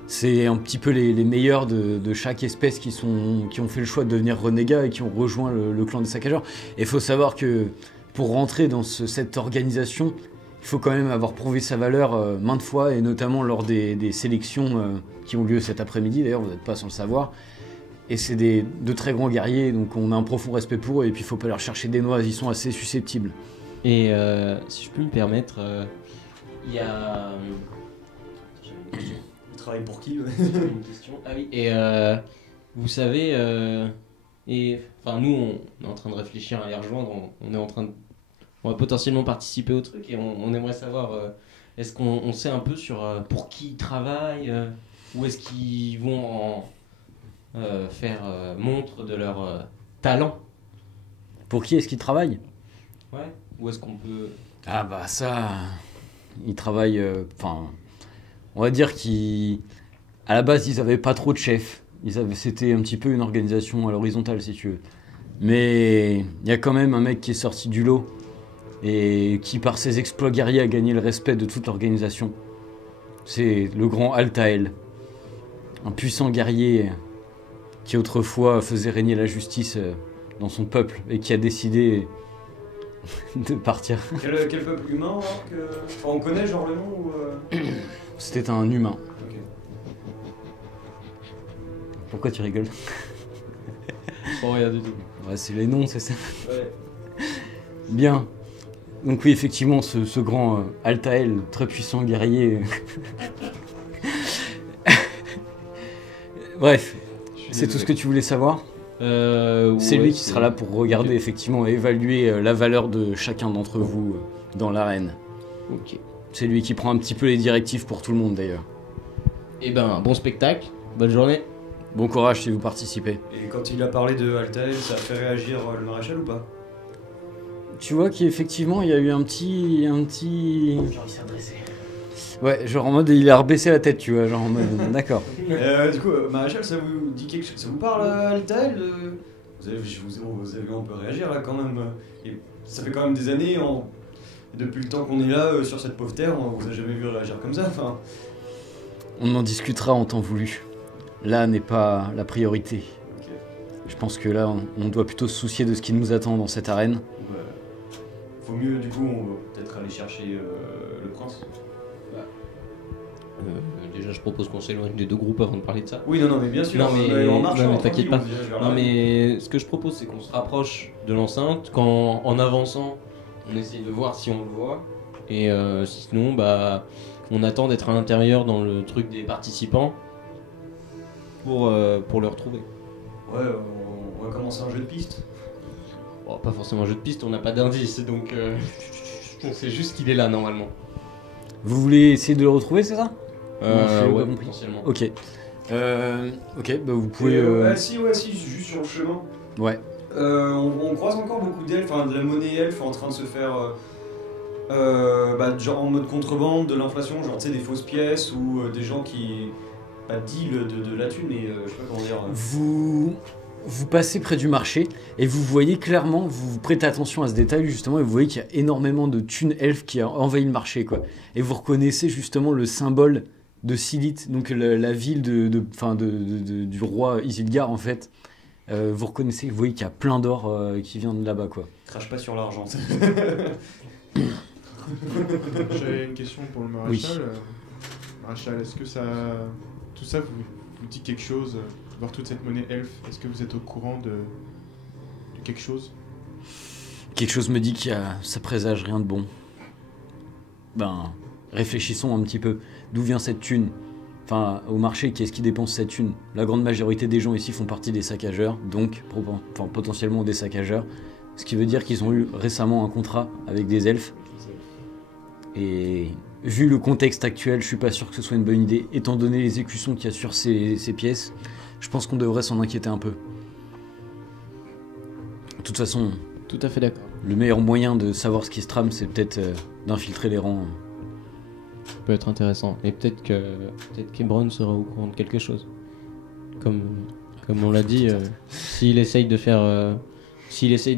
C'est un petit peu les meilleurs de chaque espèce qui ont fait le choix de devenir renégats et qui ont rejoint le clan des saccageurs. Et il faut savoir que pour rentrer dans cette organisation, il faut quand même avoir prouvé sa valeur maintes fois, et notamment lors des sélections qui ont lieu cet après-midi, d'ailleurs vous n'êtes pas sans le savoir. Et c'est de très grands guerriers, donc on a un profond respect pour eux, et puis il faut pas leur chercher des noix, ils sont assez susceptibles. Et si je peux me permettre, il y a... J'avais une question. Ils travaillent pour qui? J'avais une question. Ah oui, et vous savez, enfin nous on est en train de réfléchir à les rejoindre, on va potentiellement participer au truc, et on aimerait savoir, est-ce qu'on sait un peu sur pour qui ils travaillent, ou est-ce qu'ils vont faire montre de leur talent? Pour qui est-ce qu'ils travaillent? Ouais. Ou est-ce qu'on peut... Ah bah ça, ils travaillent, on va dire qu'à la base ils avaient pas trop de chefs, c'était un petit peu une organisation à l'horizontale si tu veux. Mais il y a quand même un mec qui est sorti du lot et qui par ses exploits guerriers a gagné le respect de toute l'organisation. C'est le grand Altael, un puissant guerrier qui autrefois faisait régner la justice dans son peuple et qui a décidé de partir. Quel peuple humain on connaît genre le nom ou C'était un humain. Ok. Pourquoi tu rigoles? Oh, rien du tout. Ouais, c'est les noms, c'est ça. Ouais. Bien. Donc oui, effectivement, ce grand Altael, très puissant guerrier. Bref, c'est tout ce que tu voulais savoir. C'est lui qui sera là pour regarder, effectivement, et évaluer la valeur de chacun d'entre vous dans l'arène. Ok. C'est lui qui prend un petit peu les directives pour tout le monde, d'ailleurs. Eh ben, bon spectacle, bonne journée. Bon courage si vous participez. Et quand il a parlé de Altael, ça a fait réagir le maréchal ou pas? Tu vois qu'effectivement, il y a eu un petit... Genre, il s'est redressé. Ouais, genre en mode, il a rebaissé la tête, tu vois, genre en mode, d'accord. Du coup, maréchal, ça vous dit quelque chose? Ça vous parle, Altael? Vous avez un peu réagir là quand même. Et ça fait quand même des années, depuis le temps qu'on est là sur cette pauvre terre, on vous a jamais vu réagir comme ça. Enfin... On en discutera en temps voulu. Là n'est pas la priorité. Ok. Je pense que là, on doit plutôt se soucier de ce qui nous attend dans cette arène. Ouais. Faut mieux, du coup, on va peut-être aller chercher le prince. Déjà, je propose qu'on s'éloigne des deux groupes avant de parler de ça. Oui, non, mais bien sûr. Non, mais- en marchant, non, mais t'inquiète tranquille, pas. on se dirige vers Non, là. mais ce que je propose, c'est qu'on se rapproche de l'enceinte. Quand, en avançant, on essaye de voir si on le voit. Et sinon, bah, on attend d'être à l'intérieur dans le truc des participants pour le retrouver. Ouais, on va commencer un jeu de piste. Bon, pas forcément un jeu de piste, on n'a pas d'indice, donc on sait juste qu'il est là normalement. Vous voulez essayer de le retrouver, c'est ça? je l'ai Ouais, pas compris. potentiellement. Ok. Ok, bah vous pouvez... Ouais, si, juste sur le chemin. Ouais. On croise encore beaucoup d'elfes, enfin de la monnaie elfe en train de se faire genre en mode contrebande, de l'inflation, genre tu sais des fausses pièces ou des gens qui pas deal de la thune, mais je sais pas comment dire. Vous passez près du marché et vous voyez clairement, vous prêtez attention à ce détail justement, et vous voyez qu'il y a énormément de thunes elfes qui a envahi le marché, quoi. Et vous reconnaissez justement le symbole de Silith, donc la ville du roi Isilgar en fait. Vous reconnaissez, vous voyez qu'il y a plein d'or qui vient de là-bas, quoi. Crache pas sur l'argent. J'avais une question pour le maréchal. Maréchal, est-ce que tout ça vous dit quelque chose, voir toute cette monnaie elfe? Est-ce que vous êtes au courant de quelque chose? Quelque chose me dit ça présage rien de bon. Ben, réfléchissons un petit peu. D'où vient cette thune? Enfin, au marché, qui est-ce qui dépense cette thune? La grande majorité des gens ici font partie des saccageurs, donc potentiellement des saccageurs. Ce qui veut dire qu'ils ont eu récemment un contrat avec des elfes. Et vu le contexte actuel, je suis pas sûr que ce soit une bonne idée. Étant donné les écussons qu'il y a sur ces pièces, je pense qu'on devrait s'en inquiéter un peu. De toute façon, Tout à fait d'accord. le meilleur moyen de savoir ce qui se trame, c'est peut-être d'infiltrer les rangs. Ça peut être intéressant. Et peut-être qu'Ebron sera au courant de quelque chose. Comme on l'a dit, s'il essaye de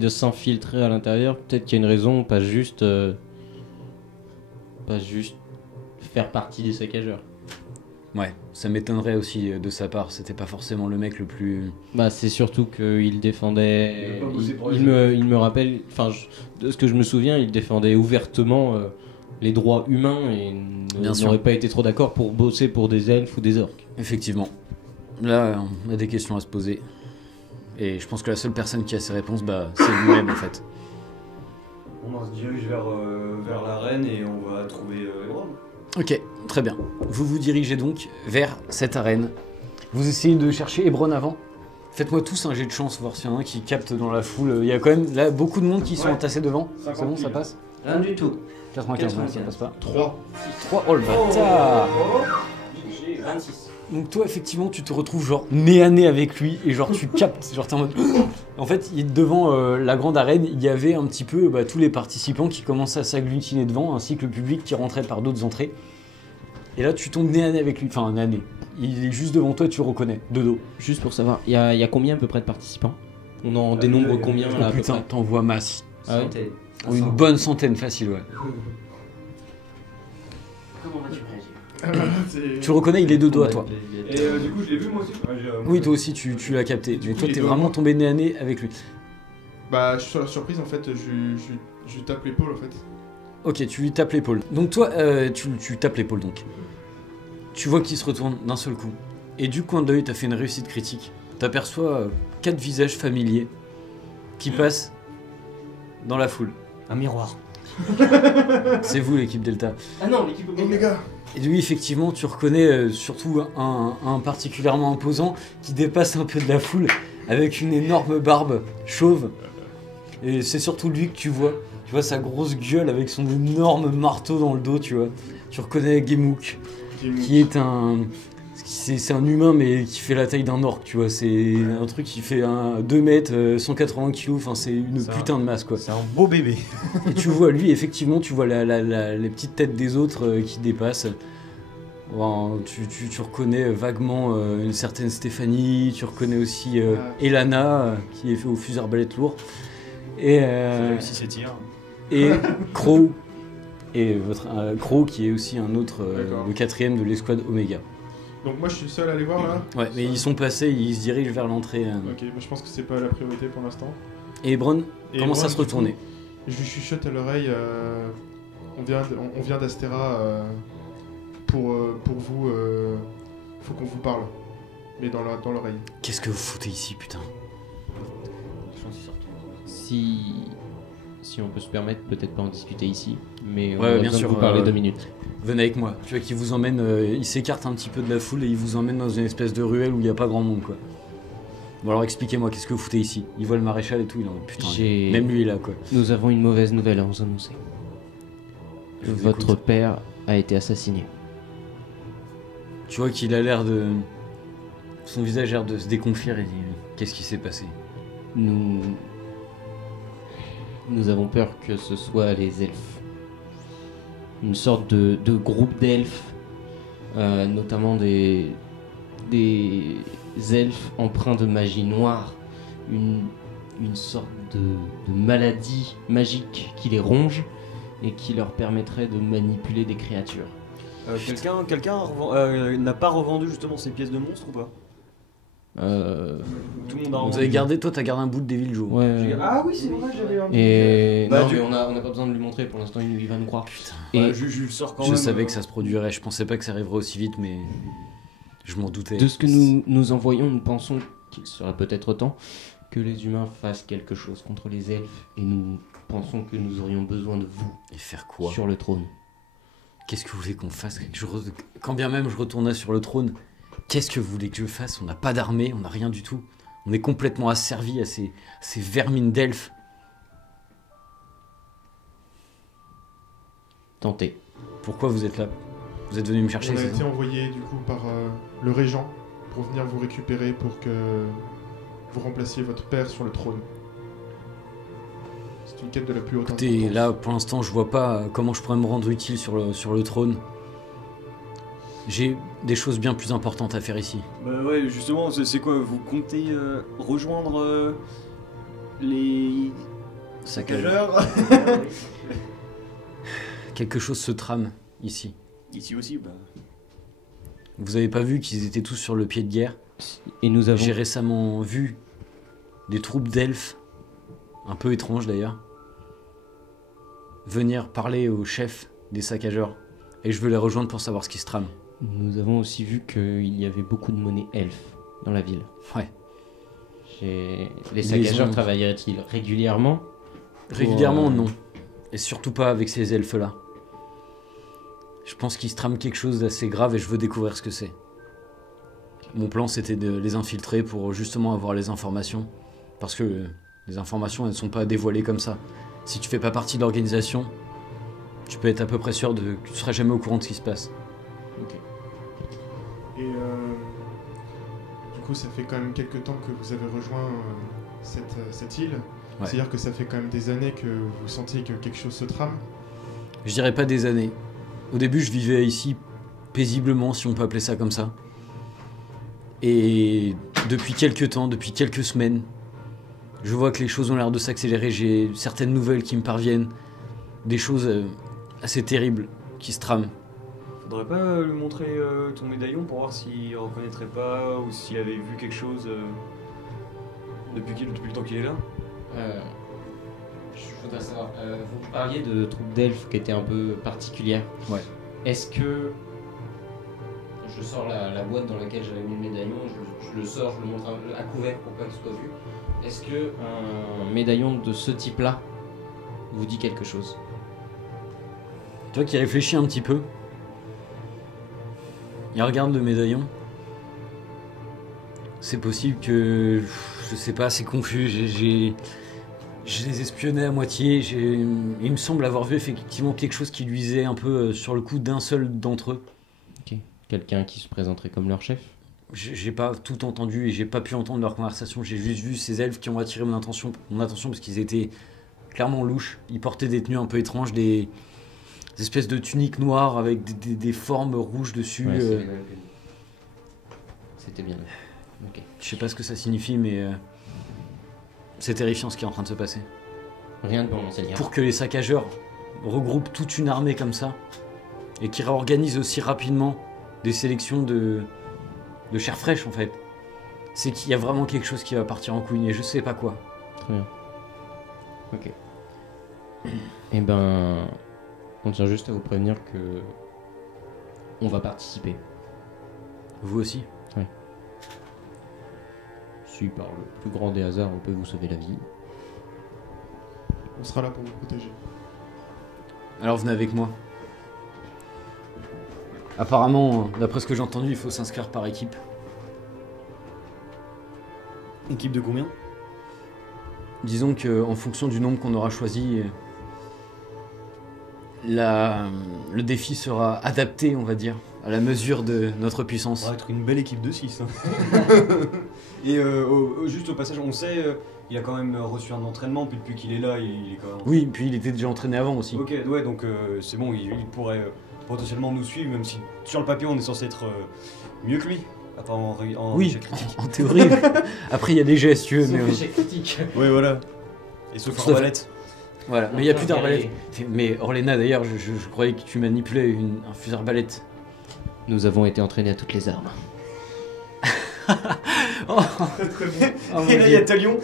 s'infiltrer à l'intérieur, peut-être qu'il y a une raison, pas juste faire partie des saccageurs. Ouais, ça m'étonnerait aussi de sa part, c'était pas forcément le mec le plus... Bah, c'est surtout qu'il défendait. Il a pas bossé pour les Il me rappelle, de ce que je me souviens, il défendait ouvertement les droits humains et Bien sûr. n'aurait pas été trop d'accord pour bosser pour des elfes ou des orques. Effectivement. Là, on a des questions à se poser. Et je pense que la seule personne qui a ces réponses, c'est lui-même en fait. On se dirige vers l'arène et on va trouver Ebron. Ok, très bien. Vous vous dirigez donc vers cette arène. Vous essayez de chercher Ebron avant. Faites-moi tous un jet de chance, voir s'il y en a un qui capte dans la foule. Il y a quand même là beaucoup de monde qui sont entassés devant. C'est bon, ça passe? Rien du tout. 95, non, ça passe pas. 3. 3, oh le bâtard! J'ai 26. Donc toi, effectivement, tu te retrouves genre nez à nez avec lui et genre tu captes, genre t'es en mode... En fait, devant la grande arène, il y avait un petit peu tous les participants qui commençaient à s'agglutiner devant, ainsi que le public qui rentrait par d'autres entrées. Et là, tu tombes nez à nez avec lui, enfin nez à nez. Il est juste devant toi, tu le reconnais, de dos. Juste pour savoir, il y a combien à peu près de participants? On en dénombre combien là, Oh à peu putain, près? t'en vois masse. Ah ouais. Santé. Oh, une bonne centaine facile, ouais. Comment vas-tu réagir? Tu le reconnais, il est de dos à toi. Et du coup, je l'ai vu moi aussi. Oui, toi aussi, tu l'as capté. Mais coup, toi, il est t'es devant vraiment moi. tombé nez à nez avec lui. Bah, je suis sur la surprise en fait, je tape l'épaule en fait. Ok, tu lui tapes l'épaule. Donc toi, tu tapes l'épaule donc. Tu vois qu'il se retourne d'un seul coup. Et du coin d'œil, t'as fait une réussite critique. T'aperçois 4 visages familiers qui passent dans la foule. Un miroir. C'est vous l'équipe Delta. Ah non, l'équipe Oméga. Et oui, effectivement, tu reconnais surtout un particulièrement imposant qui dépasse un peu de la foule avec une énorme barbe chauve. Et c'est surtout lui que tu vois. Tu vois sa grosse gueule avec son énorme marteau dans le dos, tu vois. Tu reconnais Gemouk, qui est c'est un humain mais qui fait la taille d'un orc, tu vois. C'est un truc qui fait 2 mètres, 180 kilos, enfin c'est une putain de masse quoi. C'est un beau bébé. Et tu vois lui, effectivement, tu vois les petites têtes des autres qui dépassent. Bon, tu reconnais vaguement une certaine Stéphanie, tu reconnais aussi Elana qui est fait au fusil arbalète lourd. Et aussi ses tirs. Et Crow. Et votre Crow qui est aussi un autre, le 4ème de l'escouade Oméga. Donc moi je suis le seul à les voir là. Ouais, mais ils sont passés, ils se dirigent vers l'entrée. Ok, mais je pense que c'est pas la priorité pour l'instant. Et Ebron commence à se retourner. Je lui chuchote à l'oreille, on vient d'Astera pour vous, faut qu'on vous parle. Mais dans l'oreille. Qu'est-ce que vous foutez ici, putain? Si on peut se permettre, peut-être pas en discuter ici, mais on Ouais, va bien sûr, vous parler 2 minutes. Venez avec moi. Tu vois qu'il vous emmène, il s'écarte un petit peu de la foule et il vous emmène dans une espèce de ruelle où il n'y a pas grand monde quoi. Bon alors expliquez-moi, qu'est-ce que vous foutez ici? Il voit le maréchal et tout, il en putain, même lui est là quoi. Nous avons une mauvaise nouvelle à vous annoncer. Votre père a été assassiné. Tu vois qu'il a l'air de... Son visage a l'air de se déconfire et dit qu'est-ce qui s'est passé? Nous avons peur que ce soit les elfes. Une sorte de groupe d'elfes, notamment des elfes empreints de magie noire, une sorte de maladie magique qui les ronge et qui leur permettrait de manipuler des créatures. Quelqu'un n'a pas revendu justement ces pièces de monstres ou pas? Tout le monde a revendu. Vous avez gardé, toi t'as gardé un bout de Devil Joe. Ouais. Ah oui, c'est vrai, j'avais un. Et non, mais on n'a pas besoin de lui montrer, pour l'instant il va nous croire. Putain. Et je le sors quand je même. savais que ça se produirait, je pensais pas que ça arriverait aussi vite, mais je m'en doutais. de ce que nous en voyons, nous pensons qu'il serait peut-être temps que les humains fassent quelque chose contre les elfes, et nous pensons que nous aurions besoin de vous. Et faire quoi? Sur le trône. Qu'est-ce que vous voulez qu'on fasse? Quand bien même je retournais sur le trône, qu'est-ce que vous voulez que je fasse? On n'a pas d'armée, on n'a rien du tout. On est complètement asservis à ces vermines d'elfes. Tentez. Pourquoi vous êtes là? Vous êtes venu me chercher, On a c'est été ça? envoyé du coup par le régent pour venir vous récupérer pour que vous remplaciez votre père sur le trône. C'est une quête de la plus haute Écoutez, importance. là pour l'instant je vois pas comment je pourrais me rendre utile sur le trône. J'ai des choses bien plus importantes à faire ici. Bah ouais, justement, c'est quoi? Vous comptez rejoindre les saccageurs? Quelque chose se trame ici. Ici aussi, bah. Vous avez pas vu qu'ils étaient tous sur le pied de guerre? Et nous avons... J'ai récemment vu des troupes d'elfes, un peu étranges d'ailleurs, venir parler au chef des saccageurs. Et je veux les rejoindre pour savoir ce qui se trame. Nous avons aussi vu qu'il y avait beaucoup de monnaie elfe dans la ville. Ouais. Les saccageurs travailleraient-ils régulièrement? Régulièrement, non. Et surtout pas avec ces elfes-là. Je pense qu'il se trame quelque chose d'assez grave et je veux découvrir ce que c'est. Mon plan, c'était de les infiltrer pour justement avoir les informations. Parce que les informations, elles ne sont pas dévoilées comme ça. Si tu fais pas partie de l'organisation, tu peux être à peu près sûr que tu seras jamais au courant de ce qui se passe. Ok. Et du coup, ça fait quand même quelques temps que vous avez rejoint cette île. Ouais. C'est-à-dire que ça fait quand même des années que vous sentiez que quelque chose se trame. Je dirais pas des années. Au début, je vivais ici paisiblement, si on peut appeler ça comme ça. Et depuis quelques temps, depuis quelques semaines, je vois que les choses ont l'air de s'accélérer. J'ai certaines nouvelles qui me parviennent. Des choses assez terribles qui se trament. Faudrait pas lui montrer ton médaillon pour voir s'il reconnaîtrait pas ou s'il avait vu quelque chose depuis le temps qu'il est là? Je voudrais savoir, vous parliez de troupes d'elfes qui étaient un peu particulières. Ouais. Est-ce que... je sors la boîte dans laquelle j'avais mis le médaillon, je le sors, je le montre à couvert pour pas que ce soit vu. Est-ce que un médaillon de ce type-là vous dit quelque chose? Toi qui réfléchis un petit peu, il regarde le médaillon. C'est possible que... Je sais pas, c'est confus, je les espionnais à moitié, il me semble avoir vu effectivement quelque chose qui luisait un peu sur le coup d'un seul d'entre eux. Ok. Quelqu'un qui se présenterait comme leur chef? J'ai pas tout entendu et j'ai pas pu entendre leur conversation, j'ai juste vu ces elfes qui ont attiré mon attention parce qu'ils étaient clairement louches. Ils portaient des tenues un peu étranges, des espèces de tuniques noires avec des formes rouges dessus. Ouais, c'était bien. Ok. Je sais pas ce que ça signifie, mais c'est terrifiant ce qui est en train de se passer. Rien de bon, monseigneur. Pour que les saccageurs regroupent toute une armée comme ça et qui réorganisent aussi rapidement des sélections de chair fraîche en fait, c'est qu'il y a vraiment quelque chose qui va partir en couille et je sais pas quoi. Très bien. Ok. Eh ben, on tient juste à vous prévenir que on va participer. Vous aussi? Oui. Si par le plus grand des hasards on peut vous sauver la vie. On sera là pour vous protéger. Alors venez avec moi. Apparemment, d'après ce que j'ai entendu, il faut s'inscrire par équipe. Équipe de combien? Disons qu'en fonction du nombre qu'on aura choisi, le défi sera adapté, on va dire, à la mesure de notre puissance. Ça va être une belle équipe de 6. Hein. Et juste au passage, on sait, il a quand même reçu un entraînement, puis depuis qu'il est là, il est quand même... Oui, puis il était déjà entraîné avant aussi. Ok, ouais, donc c'est bon, il pourrait potentiellement nous suivre, même si sur le papier on est censé être mieux que lui. Enfin, oui, échec critique. En théorie. Après, il y a des gestes, tu veux, mais... échec critique. Ouais, voilà. Et sauf arbalète. Voilà, mais il n'y a plus d'arbalète. Mais Orléna, d'ailleurs, je croyais que tu manipulais un fusil arbalète. Nous avons été entraînés à toutes les armes. Oh. Très bon. Oh, Et là, il y a Talion,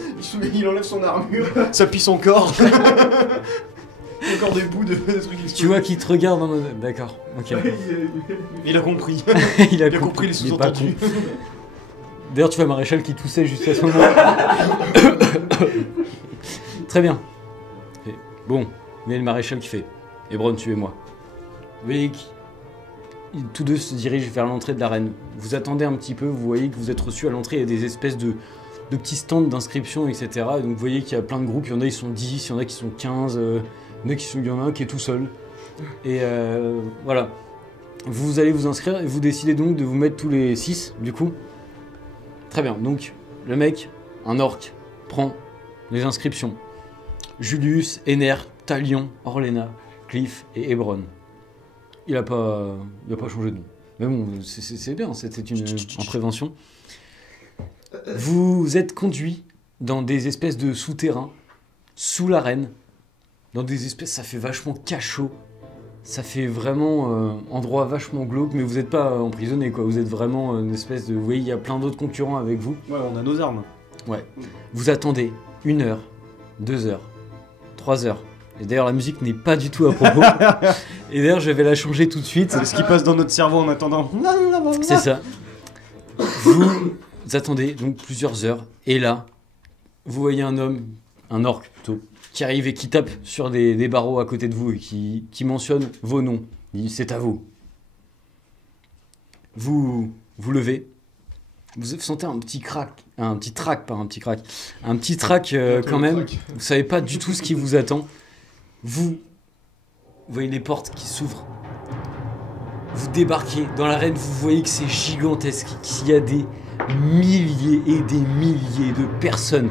il enlève son armure, ça pue son corps. Encore des bouts de trucs explosés. Tu vois qu'il te regarde en mode... D'accord, ok. Il a compris. il a compris les il est pas sous-entendus. con. D'ailleurs, tu vois Maréchal qui toussait juste à ce moment. Très bien. Et bon, mais le Maréchal qui fait... Hébron, tuez-moi. Vous voyez tous deux se dirigent vers l'entrée de l'arène. Vous attendez un petit peu, vous voyez que vous êtes reçus à l'entrée, il y a des espèces de petits stands d'inscription, etc. Et donc vous voyez qu'il y a plein de groupes, il y en a qui sont 10, il y en a qui sont 15, il y en a un qui est tout seul. Et voilà. Vous allez vous inscrire et vous décidez donc de vous mettre tous les 6, du coup. Très bien, donc le mec, un orc, prend les inscriptions. Julius, Ener, Talion, Orléna, Cliff et Hébron. Il a pas changé de nom. Mais bon, c'est bien, c'était en prévention. Vous êtes conduit dans des espèces de souterrains, sous l'arène, dans des espèces, ça fait vachement cachot, ça fait vraiment endroit vachement glauque, mais vous n'êtes pas emprisonné, quoi. Vous êtes vraiment une espèce de... Vous voyez, il y a plein d'autres concurrents avec vous. Ouais, on a nos armes. Ouais. Vous attendez 1 heure, 2 heures, 3 heures. Et d'ailleurs, la musique n'est pas du tout à propos. Et d'ailleurs, je vais la changer tout de suite. C'est ce qui passe dans notre cerveau en attendant. C'est ça. Vous attendez donc plusieurs heures. Et là, vous voyez un homme, un orc plutôt, qui arrive et qui tape sur des barreaux à côté de vous et qui mentionne vos noms. Il dit, c'est à vous. Vous levez. Vous sentez un petit trac quand même. Vous savez pas du tout ce qui vous attend. Vous voyez les portes qui s'ouvrent. Vous débarquez dans l'arène, vous voyez que c'est gigantesque, qu'il y a des milliers et des milliers de personnes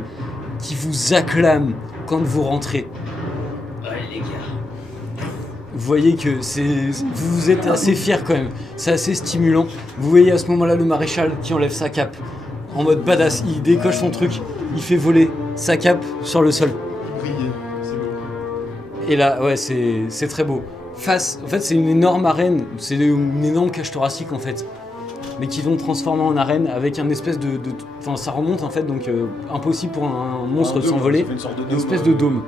qui vous acclament quand vous rentrez. Ouais, les gars. Vous voyez que vous êtes assez fiers quand même, c'est assez stimulant. Vous voyez à ce moment-là le maréchal qui enlève sa cape, en mode badass, il décoche son truc, il fait voler sa cape sur le sol. Et là, ouais, c'est très beau. En fait, c'est une énorme arène, c'est une énorme cage thoracique en fait, mais qui vont transformer en arène avec un espèce de enfin, ça remonte en fait, donc impossible pour un monstre de s'envoler, une espèce de dôme.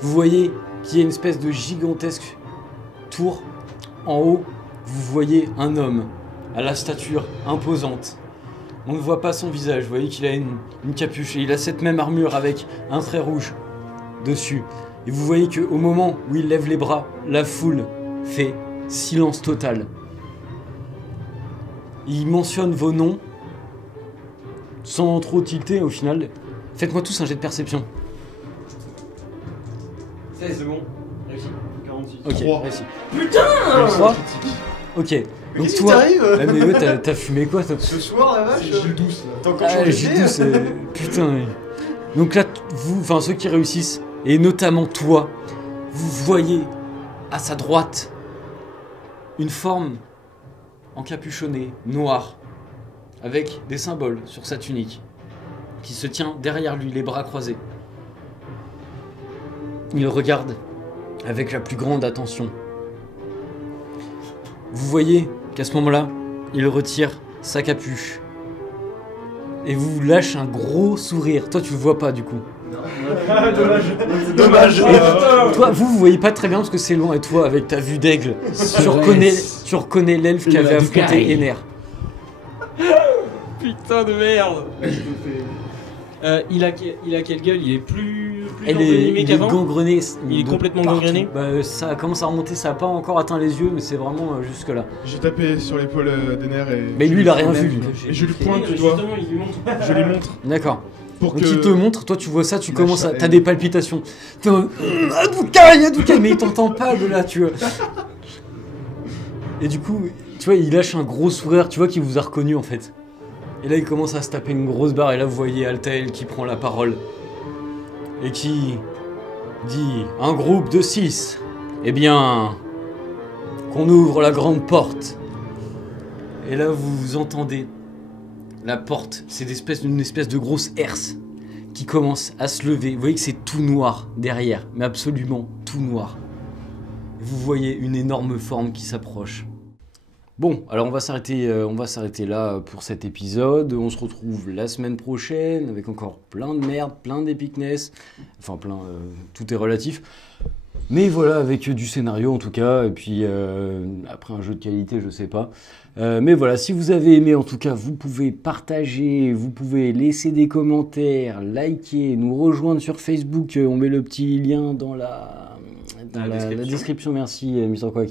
Vous voyez qu'il y a une espèce de gigantesque tour. En haut, vous voyez un homme à la stature imposante. On ne voit pas son visage, vous voyez qu'il a une capuche et il a cette même armure avec un trait rouge dessus. Et vous voyez qu'au moment où il lève les bras, la foule fait silence total. Il mentionne vos noms sans trop tilter au final. Faites-moi tous un jet de perception. 16 secondes. Réussi. 46. Ok, 3. réussi. Putain 3. Ok. Mais Donc qu'est-ce qui toi, t'arrive mais eux, t'as fumé quoi toi? Ce soir, la vache, J'ai le douce là. t'as encore Ah, changé j'ai d'idée, dit, c'est... Putain. Oui. Donc là, vous, enfin ceux qui réussissent, et notamment toi, vous voyez à sa droite une forme encapuchonnée, noire, avec des symboles sur sa tunique, qui se tient derrière lui, les bras croisés. Il regarde avec la plus grande attention. Vous voyez qu'à ce moment-là, il retire sa capuche. Et vous lâche un gros sourire. Toi, tu le vois pas du coup. Dommage. Toi, vous voyez pas très bien parce que c'est loin. Et toi, avec ta vue d'aigle, tu reconnais l'elfe qui avait affronté Ener. Putain de merde. Il a quelle gueule? Il est plus Il envenimé est qu'avant? gangrené. Il est de complètement partout. gangréné? Bah, ça commence à remonter, ça a pas encore atteint les yeux, mais c'est vraiment jusque là. J'ai tapé sur l'épaule d'Ener et. Mais lui, il a rien vu. lui. Et je lui pointe du Justement, doigt. il lui montre. Je lui montre. D'accord. Pour Donc que. il te montre, toi tu vois ça, tu Il commences à... lâche T'as la des haine. palpitations. T'es en... Hadouken, mais il t'entend pas de là, tu vois. Et du coup, tu vois, il lâche un gros sourire, tu vois qu'il vous a reconnu en fait. Et là il commence à se taper une grosse barre, et là vous voyez Altaïr qui prend la parole. Et qui dit, un groupe de 6, eh bien, qu'on ouvre la grande porte. Et là vous entendez la porte, c'est une espèce de grosse herse qui commence à se lever. Vous voyez que c'est tout noir derrière, mais absolument tout noir. Vous voyez une énorme forme qui s'approche. Bon, alors on va s'arrêter là pour cet épisode. On se retrouve la semaine prochaine avec encore plein de merde, plein d'épicness. Enfin plein, tout est relatif. Mais voilà, avec du scénario en tout cas, et puis après un jeu de qualité, je sais pas. Mais voilà, si vous avez aimé en tout cas, vous pouvez partager, vous pouvez laisser des commentaires, liker, nous rejoindre sur Facebook, on met le petit lien dans la description, merci Mr. Quack.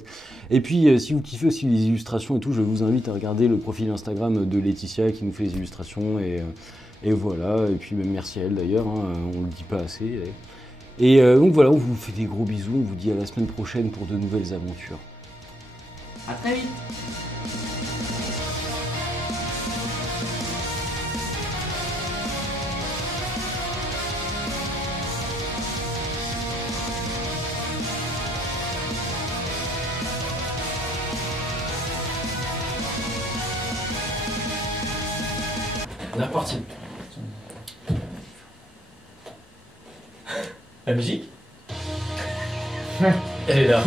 Et puis si vous kiffez aussi les illustrations et tout, je vous invite à regarder le profil Instagram de Laetitia qui nous fait les illustrations, et voilà, et puis même merci à elle d'ailleurs, hein, on le dit pas assez. Et donc voilà, on vous fait des gros bisous, on vous dit à la semaine prochaine pour de nouvelles aventures. À très vite. On est reparti. La musique? Elle est là.